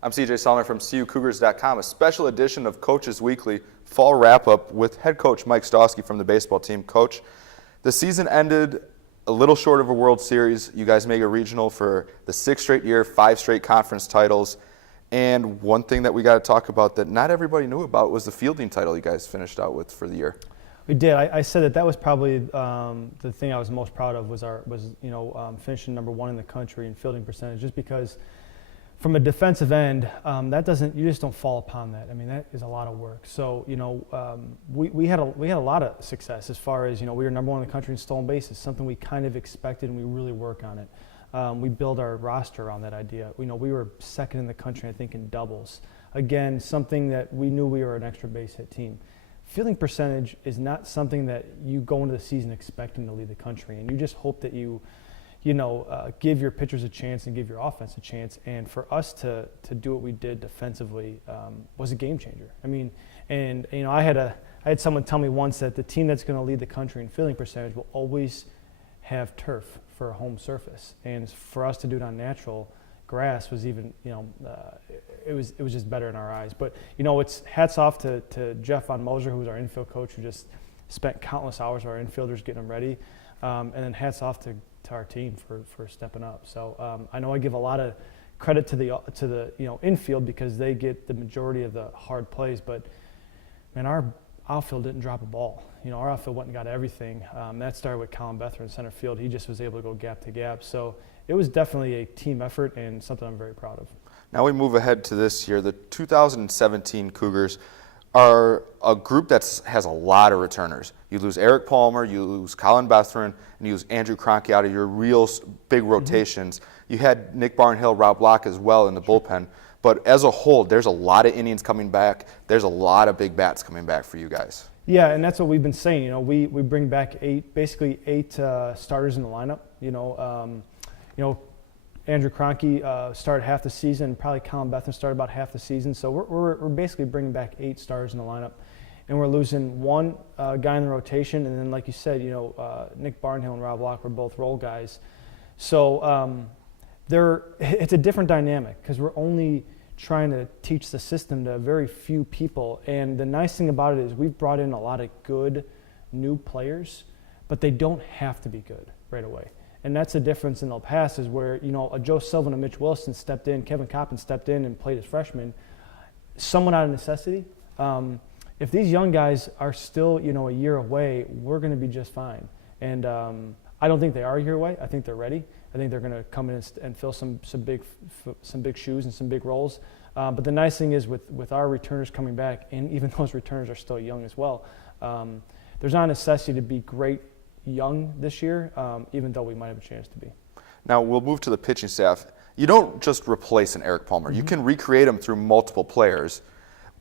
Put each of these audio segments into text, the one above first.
I'm CJ Salmer from CUCougars.com, a special edition of Coach's Weekly Fall Wrap-Up with head coach Mike Stawski from the baseball team. Coach, the season ended a little short of a World Series. You guys made a regional for the 6th straight year, 5 straight conference titles. And one thing that we got to talk about that not everybody knew about was the fielding title you guys finished out with for the year. We did. I said that was probably the thing I was most proud of was finishing number 1 in the country in fielding percentage. Just because, from a defensive end, you just don't fall upon that. I mean, that is a lot of work. So we had a lot of success as far as we were number 1 in the country in stolen bases, something we kind of expected, and we really work on it. We build our roster around that idea. We were 2nd in the country, I think, in doubles. Again, something that we knew we were an extra base hit team. Fielding percentage is not something that you go into the season expecting to lead the country, and you just hope that you give your pitchers a chance and give your offense a chance. And for us to do what we did defensively was a game changer. I mean, and I had someone tell me once that the team that's going to lead the country in fielding percentage will always have turf for a home surface, and for us to do it on natural grass was even, it was just better in our eyes. But it's hats off to Jeff Von Moser, who was our infield coach, who just spent countless hours with our infielders getting them ready, and then hats off to our team for stepping up. So I know I give a lot of credit to the infield because they get the majority of the hard plays, but man, our outfield didn't drop a ball. Our outfield went and got everything. That started with Colin Bethner in center field. He just was able to go gap to gap. So it was definitely a team effort and something I'm very proud of. Now we move ahead to this year. The 2017 Cougars are a group that has a lot of returners. You lose Eric Palmer, you lose Colin Bethren, and you lose Andrew Kroenke out of your real big rotations. Mm-hmm. You had Nick Barnhill, Rob Block as well in the bullpen. But as a whole, there's a lot of innings coming back. There's a lot of big bats coming back for you guys. Yeah, and that's what we've been saying. We bring back basically eight starters in the lineup. Andrew Kroenke started half the season. Probably Colin Bethlen started about half the season. So we're basically bringing back 8 starters in the lineup, and we're losing one guy in the rotation. And then, like you said, Nick Barnhill and Rob Block were both role guys. So it's a different dynamic because we're only trying to teach the system to very few people. And the nice thing about it is we've brought in a lot of good new players, but they don't have to be good right away. And that's the difference in the past is where, a Joe Sylvan and Mitch Wilson stepped in, Kevin Coppin stepped in and played as freshmen, somewhat out of necessity. If these young guys are still, a year away, we're going to be just fine. And I don't think they are a year away. I think they're ready. I think they're going to come in and fill some big shoes and some big roles. But the nice thing is with our returners coming back, and even those returners are still young as well, there's not a necessity to be great young this year, even though we might have a chance to be. Now we'll move to the pitching staff. You don't just replace an Eric Palmer. Mm-hmm. You can recreate him through multiple players.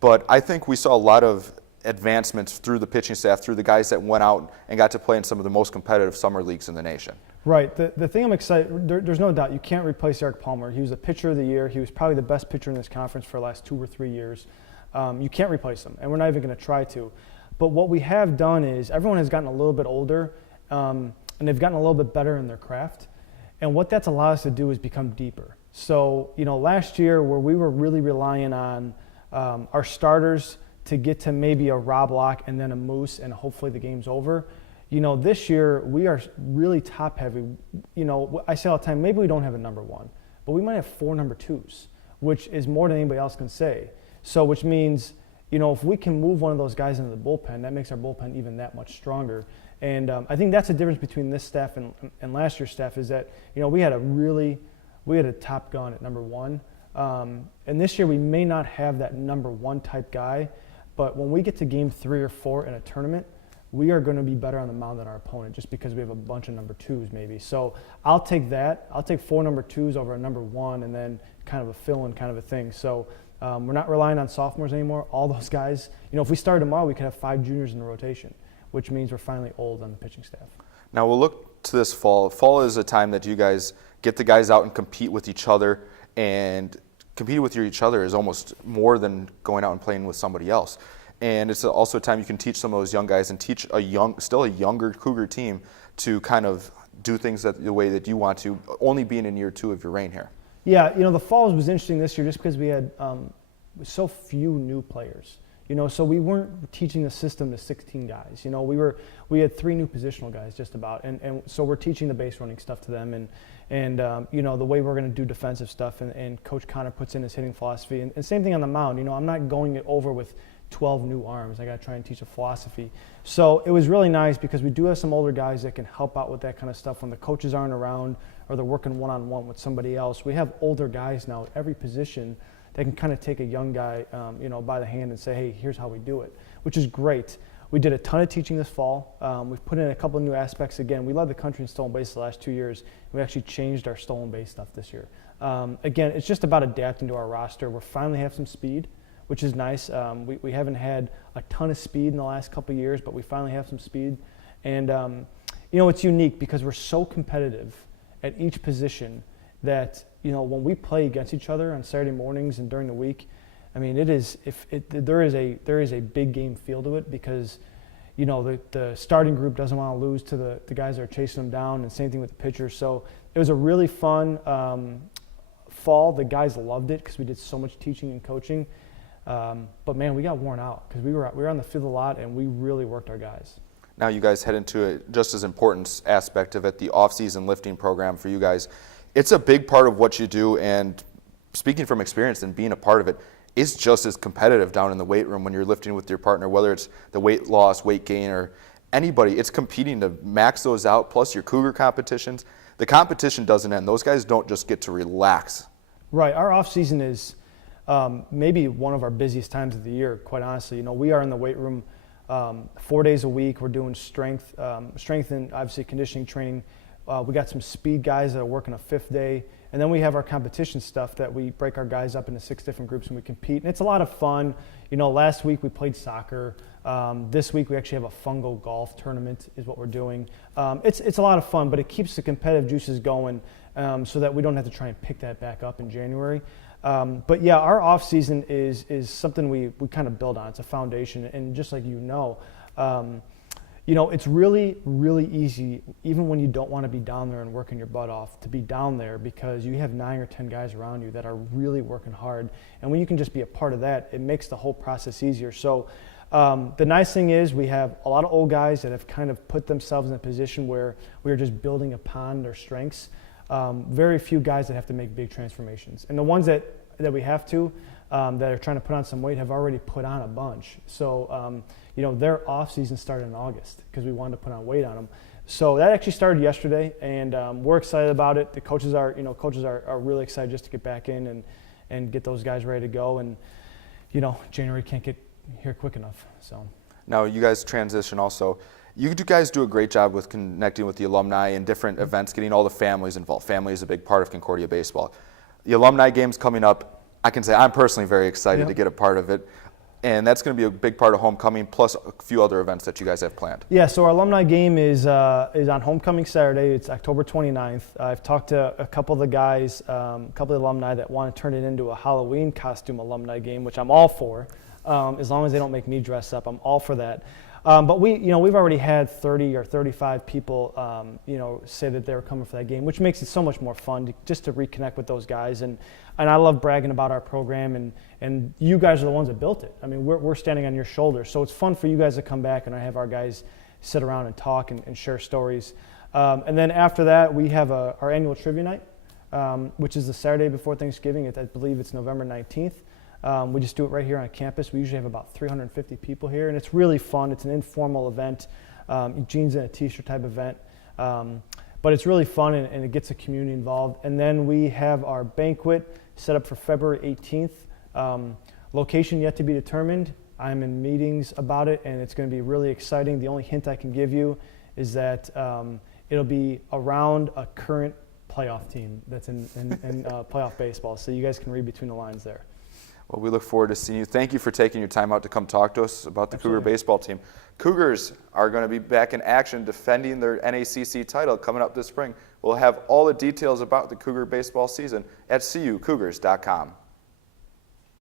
But I think we saw a lot of advancements through the pitching staff, through the guys that went out and got to play in some of the most competitive summer leagues in the nation. Right. The thing I'm excited, there's no doubt you can't replace Eric Palmer. He was a pitcher of the year. He was probably the best pitcher in this conference for the last 2 or 3 years. You can't replace him, and we're not even going to try to. But what we have done is everyone has gotten a little bit older, and they've gotten a little bit better in their craft. And what that's allowed us to do is become deeper. So, last year where we were really relying on our starters to get to maybe a Rob Lock and then a Moose and hopefully the game's over, this year we are really top heavy. I say all the time, maybe we don't have a number 1, but we might have 4 number 2s, which is more than anybody else can say. So which means, if we can move one of those guys into the bullpen, that makes our bullpen even that much stronger. And I think that's the difference between this staff and last year's staff is that, we had a top gun at number 1. And this year we may not have that number 1 type guy, but when we get to game 3 or 4 in a tournament, we are going to be better on the mound than our opponent just because we have a bunch of number 2s maybe. So I'll take that. I'll take 4 number 2s over a number 1 and then kind of a fill-in kind of a thing. So we're not relying on sophomores anymore. All those guys, if we started tomorrow, we could have 5 juniors in the rotation, which means we're finally old on the pitching staff. Now we'll look to this fall. Fall is a time that you guys get the guys out and compete with each other, and competing with each other is almost more than going out and playing with somebody else. And it's also a time you can teach some of those young guys and teach still a younger Cougar team to kind of do things the way that you want to, only being in year 2 of your reign here. Yeah, the fall was interesting this year just because we had so few new players. So we weren't teaching the system to 16 guys. We had 3 new positional guys just about, and so we're teaching the base running stuff to them, and the way we're going to do defensive stuff, and Coach Connor puts in his hitting philosophy, and same thing on the mound. I'm not going it over with 12 new arms. I got to try and teach a philosophy. So it was really nice because we do have some older guys that can help out with that kind of stuff when the coaches aren't around or they're working one-on-one with somebody else. We have older guys now at every position. They can kind of take a young guy, by the hand and say, hey, here's how we do it, which is great. We did a ton of teaching this fall. We've put in a couple of new aspects. Again, we led the country in stolen base the last 2 years. We actually changed our stolen base stuff this year. Again, it's just about adapting to our roster. We finally have some speed, which is nice. We haven't had a ton of speed in the last couple of years, but we finally have some speed. And, it's unique because we're so competitive at each position that when we play against each other on Saturday mornings and during the week, I mean, there is a big game feel to it because, the starting group doesn't want to lose to the guys that are chasing them down, and same thing with the pitchers. So it was a really fun fall. The guys loved it because we did so much teaching and coaching. But man, we got worn out because we were on the field a lot and we really worked our guys. Now you guys head into a just as important aspect of it, the off-season lifting program for you guys. It's a big part of what you do, and speaking from experience and being a part of it, it's just as competitive down in the weight room when you're lifting with your partner, whether it's the weight loss, weight gain, or anybody. It's competing to max those out, plus your Cougar competitions. The competition doesn't end. Those guys don't just get to relax. Right. Our off-season is maybe one of our busiest times of the year, quite honestly. We are in the weight room 4 days a week. We're doing strength and obviously conditioning training. We got some speed guys that are working a 5th day. And then we have our competition stuff that we break our guys up into 6 different groups and we compete. And it's a lot of fun. Last week we played soccer. This week we actually have a fungo golf tournament is what we're doing. It's a lot of fun, but it keeps the competitive juices going so that we don't have to try and pick that back up in January. But yeah, our off season is something we kind of build on. It's a foundation, and just like it's really, really easy, even when you don't want to be down there and working your butt off, to be down there because you have 9 or 10 guys around you that are really working hard. And when you can just be a part of that, it makes the whole process easier. So the nice thing is we have a lot of old guys that have kind of put themselves in a position where we are just building upon their strengths. Very few guys that have to make big transformations. And the ones that we have to, that are trying to put on some weight have already put on a bunch. So, their off season started in August because we wanted to put on weight on them. So that actually started yesterday, and we're excited about it. The coaches are really excited just to get back in and get those guys ready to go. And, January can't get here quick enough. So now you guys transition also. You guys do a great job with connecting with the alumni and different events, getting all the families involved. Family is a big part of Concordia baseball. The alumni game's coming up. I can say I'm personally very excited to get a part of it. And that's going to be a big part of homecoming, plus a few other events that you guys have planned. Yeah, so our alumni game is on homecoming Saturday. It's October 29th. I've talked to a couple of the guys, a couple of alumni that want to turn it into a Halloween costume alumni game, which I'm all for. As long as they don't make me dress up, I'm all for that. But we've already had 30 or 35 people, say that they were coming for that game, which makes it so much more fun just to reconnect with those guys. And I love bragging about our program, and you guys are the ones that built it. I mean, we're standing on your shoulders, so it's fun for you guys to come back and have our guys sit around and talk and share stories. And then after that, we have our annual trivia night, which is the Saturday before Thanksgiving. I believe it's November 19th. We just do it right here on campus. We usually have about 350 people here, and it's really fun. It's an informal event, jeans and a t-shirt type event. But it's really fun, and it gets the community involved. And then we have our banquet set up for February 18th. Location yet to be determined. I'm in meetings about it, and it's going to be really exciting. The only hint I can give you is that it'll be around a current playoff team that's in playoff baseball, so you guys can read between the lines there. Well, we look forward to seeing you. Thank you for taking your time out to come talk to us about the Cougar baseball team. Cougars are going to be back in action defending their NACC title coming up this spring. We'll have all the details about the Cougar baseball season at cucougars.com.